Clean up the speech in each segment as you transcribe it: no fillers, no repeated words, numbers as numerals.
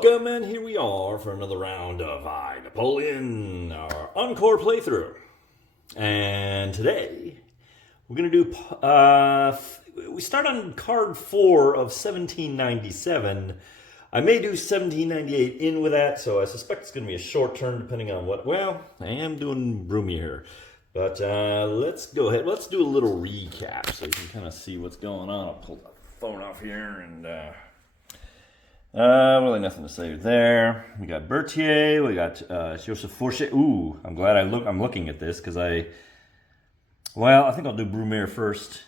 Welcome, and here we are for another round of Napoleon, our Encore playthrough. And today, we're going to do, we start on card 4 of 1797. I may do 1798 in with that, so I suspect it's going to be a short turn depending on what, well, I am doing broomy here. But let's go ahead, let's do a little recap so you can kind of see what's going on. I'll pull the phone off here and... really nothing to say there. We got Berthier, we got Joseph Fourchet. Ooh, I'm glad I'm looking at this because I think I'll do Brumaire first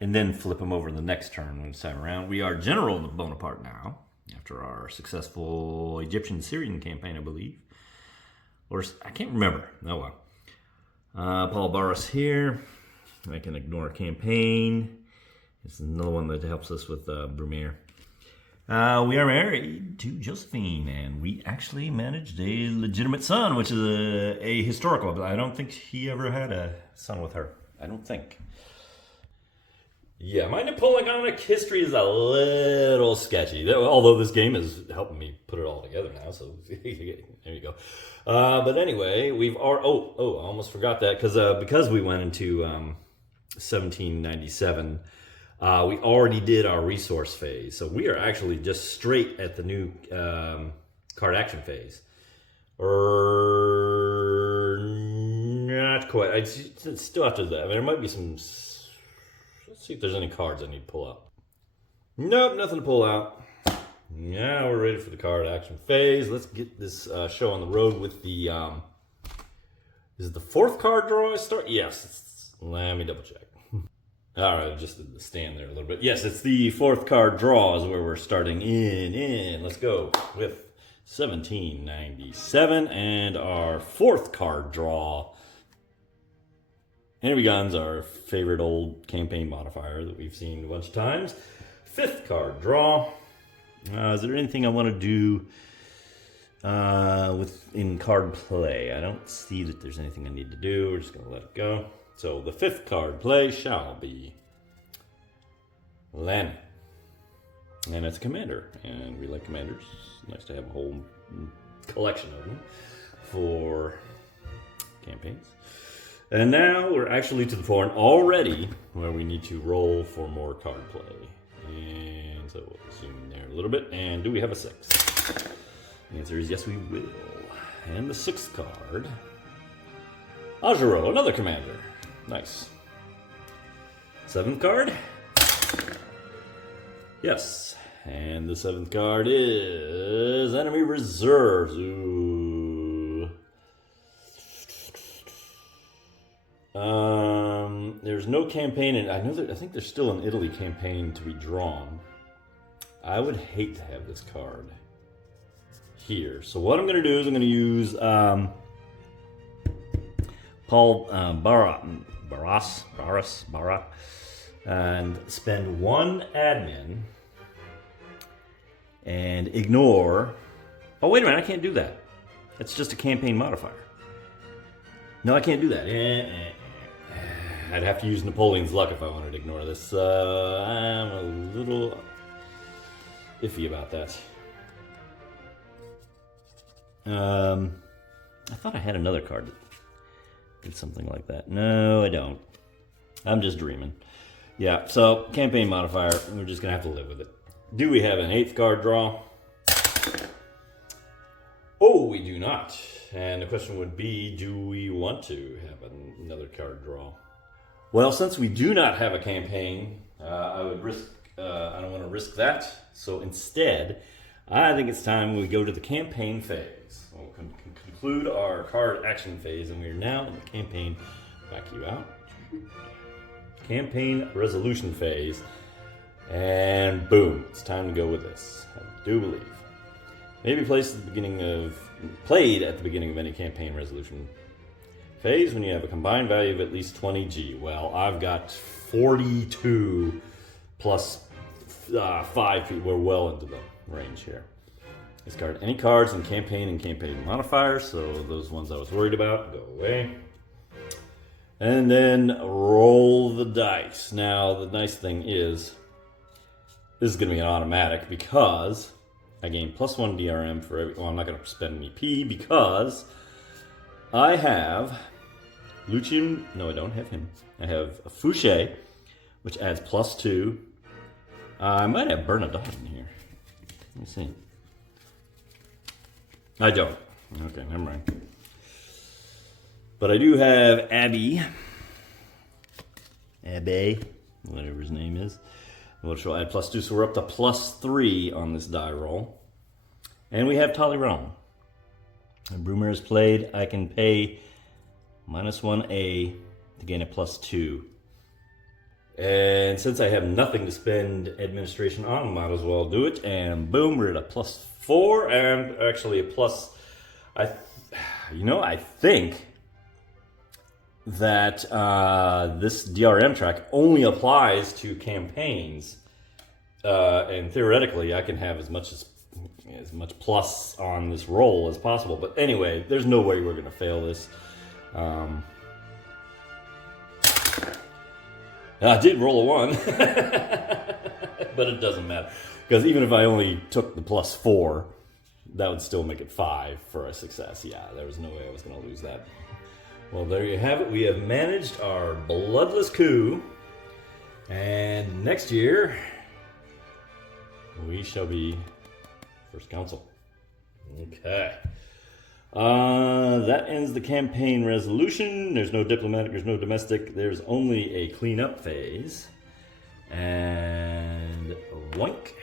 and then flip him over the next turn when it's time around. We are General Bonaparte now, after our successful Egyptian-Syrian campaign, I believe. Or, I can't remember. Oh well. Paul Barras here. I can ignore campaign. It's another one that helps us with Brumaire. We are married to Josephine, and we actually managed a legitimate son, which is a historical. But I don't think he ever had a son with her. I don't think. Yeah, my Napoleonic history is a little sketchy, although this game is helping me put it all together now, so there you go. But anyway, I almost forgot that, because we went into 1797, we already did our resource phase, so we are actually just straight at the new card action phase. Or not quite. I still have to do that. I mean, there might be some... Let's see if there's any cards I need to pull out. Nope, nothing to pull out. Now we're ready for the card action phase. Let's get this show on the road with the... is it the fourth card draw I start? Yes. Let me double check. All right, just stand there a little bit. Yes, it's the fourth card draw is where we're starting in. Let's go with 1797 and our fourth card draw. Henry Guns, our favorite old campaign modifier that we've seen a bunch of times. Fifth card draw. Is there anything I want to do in card play? I don't see that there's anything I need to do. We're just going to let it go. So the fifth card play shall be Lanny. And it's a commander. And we like commanders. It's nice to have a whole collection of them for campaigns. And now we're actually to the point already where we need to roll for more card play. And so we'll zoom in there a little bit. And do we have a 6? The answer is yes, we will. And the 6th card, Ajero, another commander. Nice. 7th card? Yes. And the 7th card is Enemy Reserves. Ooh. There's no campaign, and I think there's still an Italy campaign to be drawn. I would hate to have this card here. So what I'm going to do is I'm going to use Paul Barras, and spend 1 admin and ignore... Oh, wait a minute, I can't do that. It's just a campaign modifier. No, I can't do that. I'd have to use Napoleon's luck if I wanted to ignore this. I'm a little iffy about that. I thought I had another card that did something like that. No, I don't. I'm just dreaming. Yeah, so campaign modifier, we're just going to have to live with it. Do we have an 8th card draw? Oh, we do not. And the question would be, do we want to have another card draw? Well, since we do not have a campaign, I don't want to risk that. So instead, I think it's time we go to the campaign phase. We'll conclude our card action phase, and we are now in the campaign. Back you out. Campaign resolution phase. And boom, it's time to go with this. I do believe. Maybe played at the beginning of any campaign resolution phase when you have a combined value of at least 20 G. Well, I've got 42 plus 5 feet. We're well into the range here. Discard any cards in campaign and campaign modifiers, so those ones I was worried about go away. And then roll the dice. Now, the nice thing is, this is going to be an automatic because I gain +1 DRM for every... Well, I'm not going to spend any P because I have Lucian... No, I don't have him. I have a Fouché, which adds +2. I might have Bernadotte in here. Let me see. I don't. Okay, never mind. But I do have Abby, whatever his name is, which will add +2, so we're up to +3 on this die roll. And we have Talleyrand. When Brumaire is played, I can pay -1A to gain a +2. And since I have nothing to spend administration on, might as well do it. And boom, we're at a +4, and actually a plus. I think that this DRM track only applies to campaigns, and theoretically, I can have as much plus on this roll as possible. But anyway, there's no way we're going to fail this. I did roll a 1, but it doesn't matter. Because even if I only took the +4, that would still make it 5 for a success. Yeah, there was no way I was going to lose that. Well, there you have it. We have managed our bloodless coup. And next year, we shall be First Council. Okay. That ends the campaign resolution. There's no diplomatic, there's no domestic. There's only a cleanup phase. And oink.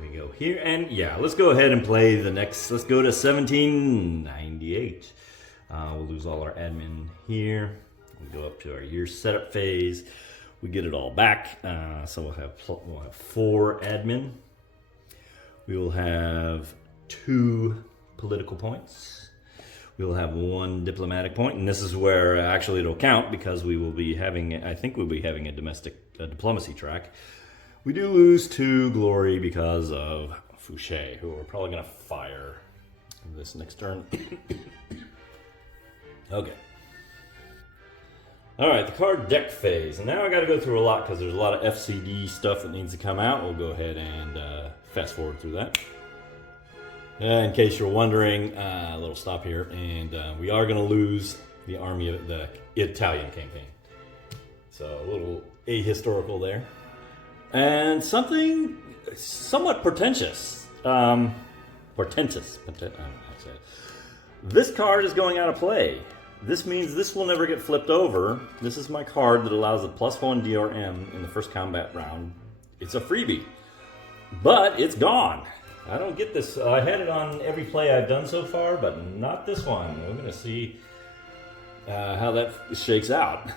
We go here. And yeah, let's go ahead and play the next. Let's go to 1798. We'll lose all our admin here. We go up to our year setup phase. We get it all back. So we'll have 4 admin. We will have 2 political points. We will have 1 diplomatic point, and this is where actually it'll count because we will be having, I think we'll be having a diplomacy track. We do lose 2 glory because of Fouché, who we're probably going to fire this next turn. Okay. All right, the card deck phase. And now I got to go through a lot because there's a lot of FCD stuff that needs to come out. We'll go ahead and fast forward through that. In case you're wondering, a little stop here, and we are going to lose the army of the Italian campaign. So a little ahistorical there. And something somewhat portentous. This card is going out of play. This means this will never get flipped over. This is my card that allows a +1 DRM in the first combat round. It's a freebie, but it's gone. I don't get this. I had it on every play I've done so far, but not this one. We're going to see how that shakes out.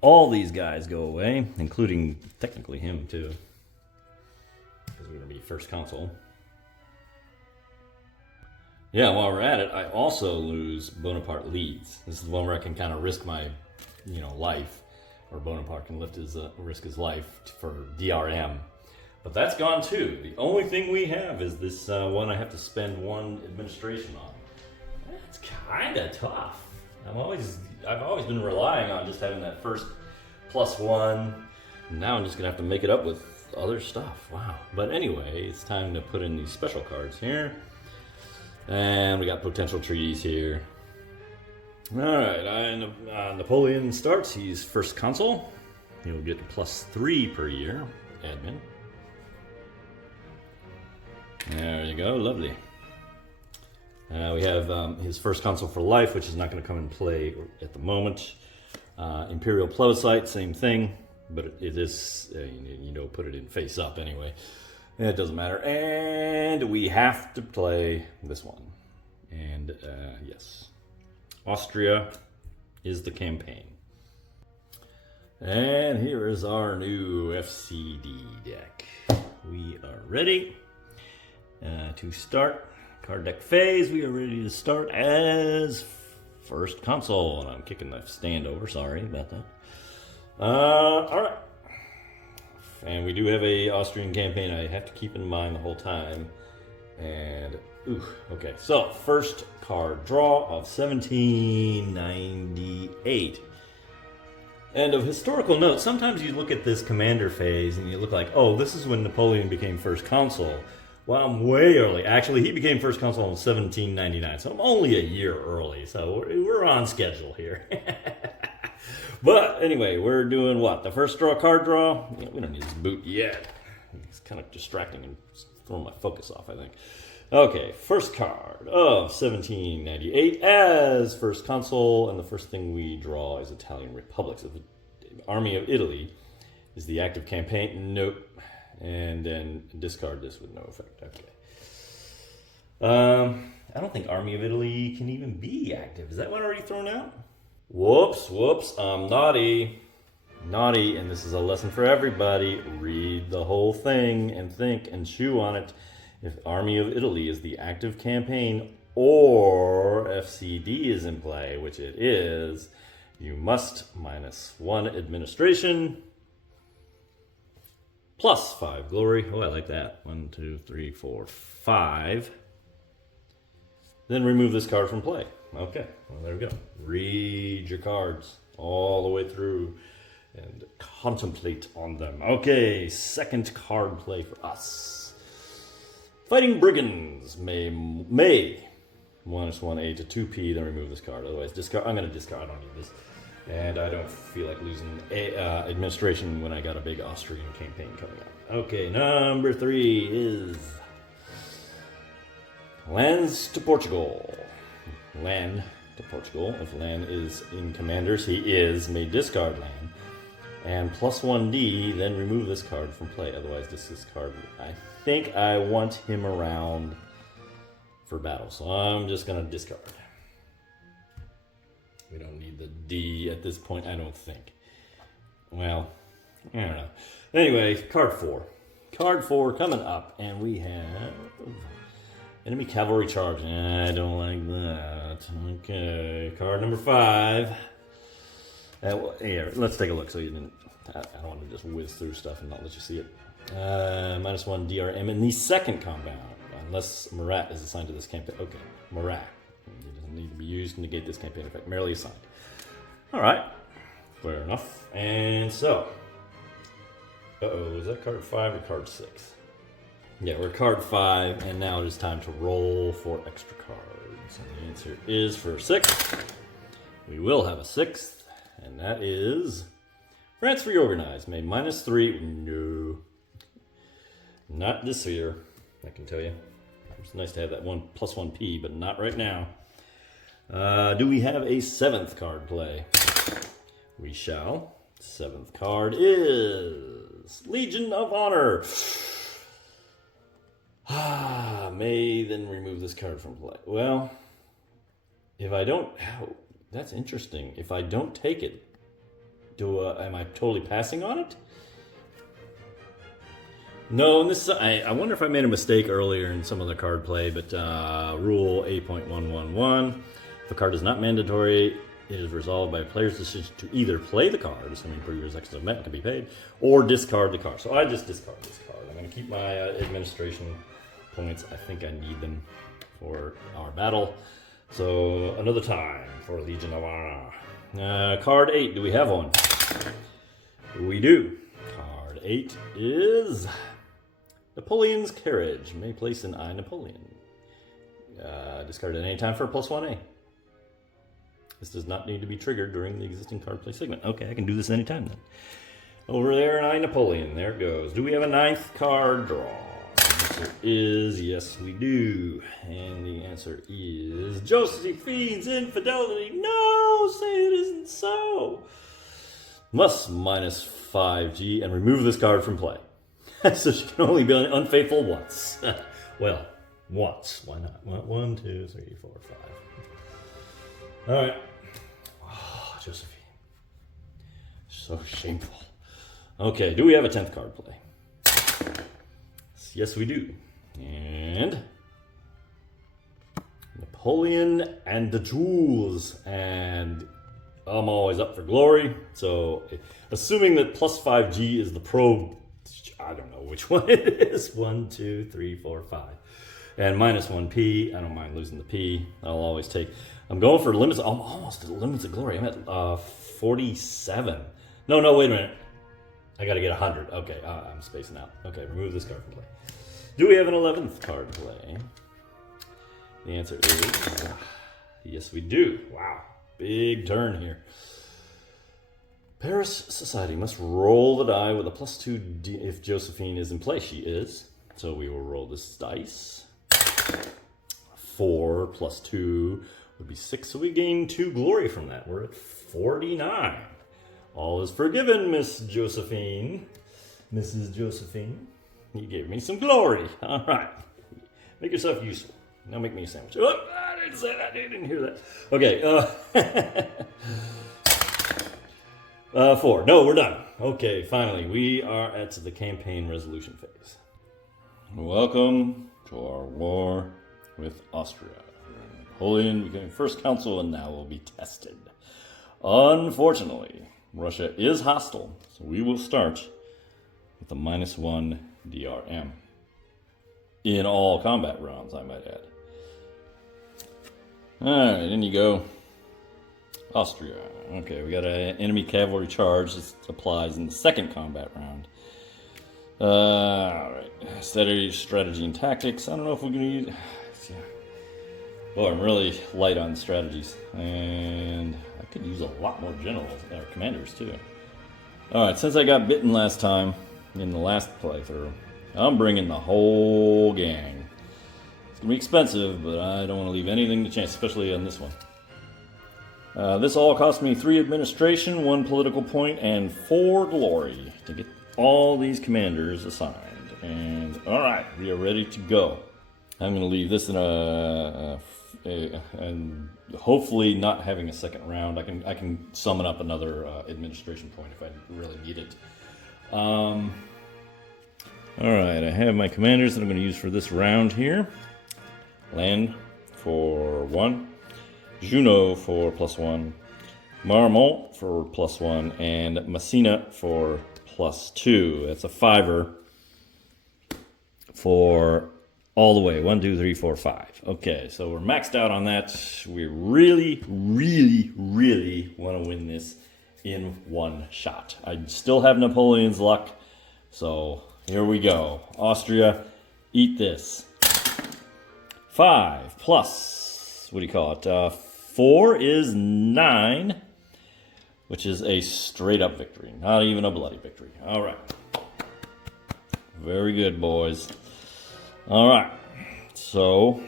All these guys go away, including technically him too, because we're going to be first consul. Yeah, while we're at it, I also lose Bonaparte leads. This is the one where I can kind of risk my, life, or Bonaparte can risk his life for DRM. But that's gone too. The only thing we have is this one I have to spend 1 administration on. That's kind of tough. I've always been relying on just having that first +1. Now I'm just gonna have to make it up with other stuff. Wow. But anyway, it's time to put in these special cards here. And we got potential treaties here. All right, Napoleon starts. He's first consul. He'll get +3 per year, admin. There you go, lovely. We have his first consul for life, which is not going to come in play at the moment. Imperial plebiscite, same thing, but it is, put it in face up anyway. It doesn't matter. And we have to play this one. And yes, Austria is the campaign. And here is our new FCD deck. We are ready to start card deck phase. We are ready to start as first consul. And I'm kicking the stand over. Sorry about that. All right. And we do have a Austrian campaign I have to keep in mind the whole time. And, okay. So, first card draw of 1798. And of historical note, sometimes you look at this commander phase and you look like, oh, this is when Napoleon became first consul. Well, I'm way early. Actually, he became first consul in 1799, so I'm only a year early. So we're on schedule here. But anyway, we're doing what? The first card draw? Yeah, we don't need this boot yet. It's kind of distracting and throwing my focus off, I think. Okay, first card of 1798 as first consul, and the first thing we draw is Italian Republic. So the Army of Italy is the active campaign. Nope. And then discard this with no effect. Okay. I don't think Army of Italy can even be active. Is that one already thrown out? Whoops, I'm naughty. Naughty, and this is a lesson for everybody. Read the whole thing and think and chew on it. If Army of Italy is the active campaign or FCD is in play, which it is, you must -1 administration plus 5 glory. Oh, I like that. 1, 2, 3, 4, 5. Then remove this card from play. Okay, well, there we go. Read your cards all the way through and contemplate on them. Okay, second card play for us. Fighting Brigands may -1A to 2P, then remove this card. Otherwise, discard. I'm going to discard. I don't need this. And I don't feel like losing administration when I got a big Austrian campaign coming up. Okay, number 3 is lands to Portugal. Land to Portugal. If land is in commanders, he may discard land. And +1D, then remove this card from play. Otherwise, this card, I think I want him around for battle. So I'm just going to discard. We don't need the D at this point, I don't think. Well, I don't know. Anyway, card 4. Card 4 coming up, and we have enemy cavalry charge. I don't like that. Okay, card number 5. Here, let's take a look so you didn't. I don't want to just whiz through stuff and not let you see it. -1 DRM in the second compound, unless Marat is assigned to this campaign. Okay, Marat. It doesn't need to be used to negate this campaign effect. Merely assigned. All right, fair enough. And so, is that card 5 or card 6? Yeah, we're card 5, and now it is time to roll for extra cards. And the answer is for 6. We will have a 6th, and that is France Reorganized. Made -3. No, not this year, I can tell you. It's nice to have that +1P, but not right now. Do we have a 7th card play? We shall. 7th card is Legion of Honor. May then remove this card from play. Well, if I don't, that's interesting. If I don't take it, am I totally passing on it? No, and this I wonder if I made a mistake earlier in some of the card play, but rule 8.111, if a card is not mandatory, it is resolved by a player's decision to either play the card, assuming previous X event can be paid, or discard the card. So I just discard this card. I'm going to keep my administration points. I think I need them for our battle. So another time for Legion of Honor. Card 8, do we have one? We do. Card 8 is Napoleon's Carriage. May place an I Napoleon. Discard at any time for a +1A. This does not need to be triggered during the existing card play segment. Okay, I can do this anytime then. Over there, an I Napoleon. There it goes. Do we have a 9th card draw? The answer is yes, we do. And the answer is Josephine's Infidelity. No, say it isn't so. Must -5G and remove this card from play. So she can only be unfaithful once. Well, once. Why not? 1, 2, 3, 4, 5. All right. Oh, Josephine. So shameful. Okay, do we have a 10th card play? Yes, we do. And Napoleon and the Jewels. And I'm always up for glory. So assuming that +5G is the pro, I don't know which one it is. 1, 2, 3, 4, 5. And -1P. I don't mind losing the P. I'll always take. I'm going for limits. I'm almost at limits of glory. I'm at 47. No, wait a minute. I gotta get 100. Okay, I'm spacing out. Okay, remove this card from play. Do we have an 11th card to play? The answer is yes, we do. Wow, big turn here. Paris Society must roll the die with a +2 if Josephine is in play. She is. So we will roll this dice. 4 + 2 would be 6, so we gain 2 glory from that. We're at 49. All is forgiven, Miss Josephine. Mrs. Josephine. You gave me some glory. All right. Make yourself useful. Now make me a sandwich. Oh, I didn't say that. I didn't hear that. Okay. 4. No, we're done. Okay, finally. We are at the campaign resolution phase. Welcome to our war with Austria. Napoleon became first consul and now will be tested. Unfortunately, Russia is hostile, so we will start with a -1 DRM. In all combat rounds, I might add. Alright, in you go. Austria. Okay, we got an enemy cavalry charge. This applies in the second combat round. Alright. Strategy and tactics. I don't know if we're going to use... Yeah. Boy, I'm really light on strategies. And I could use a lot more generals, or commanders, too. Alright, since I got bitten last time, in the last playthrough, I'm bringing the whole gang. It's going to be expensive, but I don't want to leave anything to chance, especially on this one. This all cost me 3 administration, 1 political point, and 4 glory to get all these commanders assigned. And alright, we are ready to go. I'm going to leave this in and hopefully not having a second round. I can summon up another administration point if I really need it. Alright, I have my commanders that I'm going to use for this round here. Land for 1. Junot for +1, Marmont for +1, and Messina for +2. That's a 5er for all the way. 1, 2, 3, 4, 5. Okay, so we're maxed out on that. We really, really, really want to win this in one shot. I still have Napoleon's luck, so here we go. Austria, eat this. 5 plus, what do you call it? 4 is 9, which is a straight-up victory. Not even a bloody victory. All right. Very good, boys. All right. So,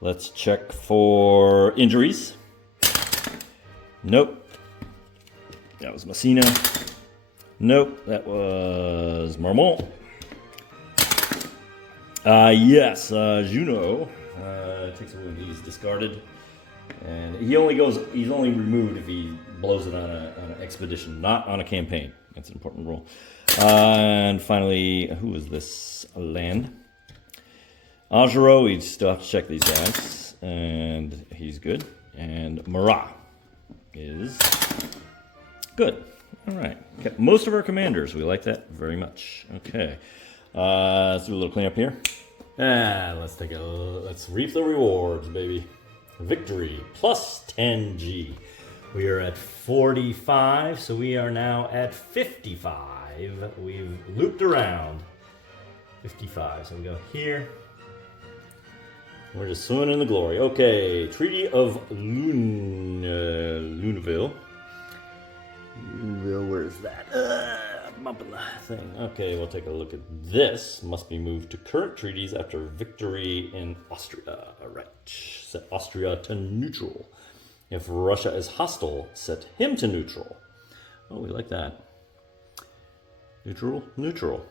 let's check for injuries. Nope. That was Messina. Nope. That was Marmont. Yes, Junot. Takes a wound. He's discarded, and he's only removed if he blows it on an expedition, not on a campaign. That's an important rule. And finally, who is this? Land. Augereau, we still have to check these guys, and he's good. And Marat is good. All right, kept most of our commanders. We like that very much. Okay, let's do a little cleanup here. Let's reap the rewards, baby. Victory, +10 G. We are at 45, so we are now at 55. We've looped around 55, so we go here. We're just swimming in the glory. Okay, Treaty of Luneville. Luneville, where's that? Bumping the thing. Okay, we'll take a look at this. Must be moved to current treaties after victory in Austria. All right. Set Austria to neutral. If Russia is hostile, set him to neutral. Oh, we like that. Neutral, neutral.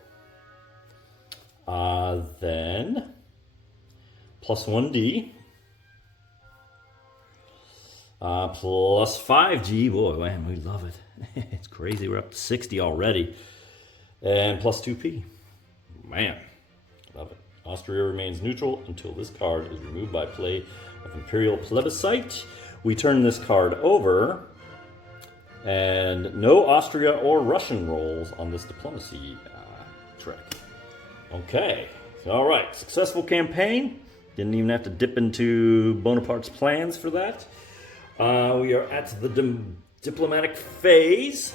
Then +1D. +5G. Boy, man, we love it. It's crazy. We're up to 60 already. And +2P. Man, love it. Austria remains neutral until this card is removed by play of Imperial Plebiscite. We turn this card over, and no Austria or Russian rolls on this diplomacy trick. Okay, all right. Successful campaign. Didn't even have to dip into Bonaparte's plans for that. We are at the diplomatic phase.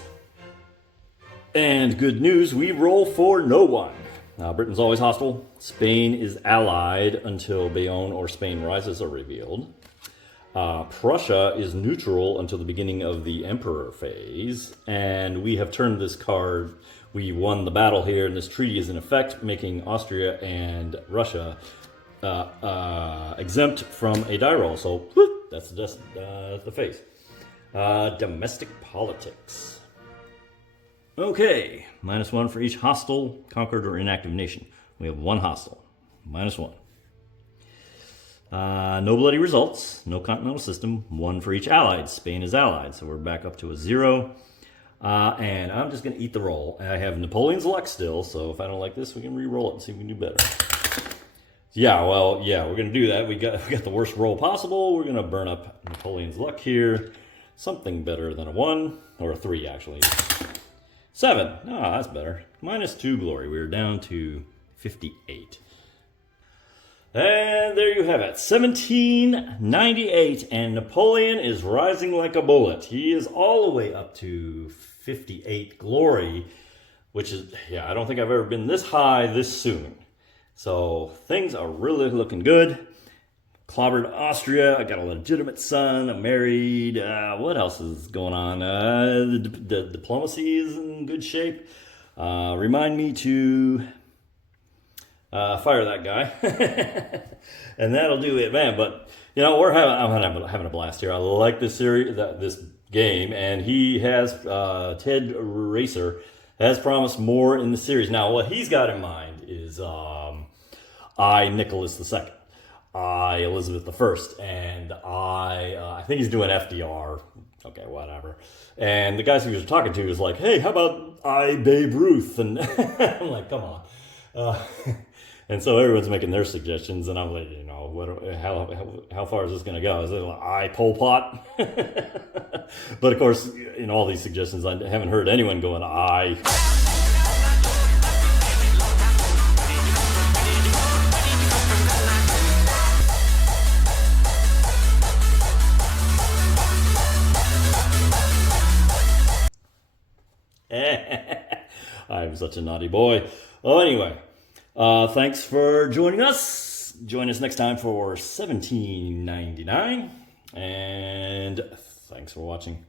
And good news, we roll for no one. Britain's always hostile. Spain is allied until Bayonne or Spain rises are revealed. Prussia is neutral until the beginning of the Emperor phase. And we have turned this card. We won the battle here, and this treaty is in effect, making Austria and Russia exempt from a die roll. So that's just the phase. Domestic politics. Okay, -1 for each hostile, conquered, or inactive nation. We have one hostile, -1. No bloody results, no continental system, 1 for each allied. Spain is allied, so we're back up to a 0. And I'm just going to eat the roll. I have Napoleon's luck still, so if I don't like this, we can re-roll it and see if we can do better. Yeah, well, yeah, we're going to do that. We got the worst roll possible. We're going to burn up Napoleon's luck here. Something better than a 1, or a 3, actually. 7. Oh, that's better. -2 glory. We're down to 58. And there you have it. 1798. And Napoleon is rising like a bullet. He is all the way up to 58 glory, which is, yeah, I don't think I've ever been this high this soon. So things are really looking good. Clobbered Austria. I got a legitimate son. I'm married. What else is going on? The diplomacy is in good shape. Remind me to fire that guy, and that'll do it, man. But you know, I'm having a blast here. I like this series, this game, and he has Ted Racer has promised more in the series. Now, what he's got in mind is I Nicholas II. Elizabeth I, and I think he's doing FDR. Okay, whatever. And the guys he was talking to was like, "Hey, how about I Babe Ruth?" And I'm like, "Come on." And so everyone's making their suggestions, and I'm like, you know, how far is this going to go? Is it like I Pol Pot? But of course, in all these suggestions, I haven't heard anyone going I. I'm such a naughty boy. Well, anyway, thanks for joining us. Join us next time for 1799. And thanks for watching.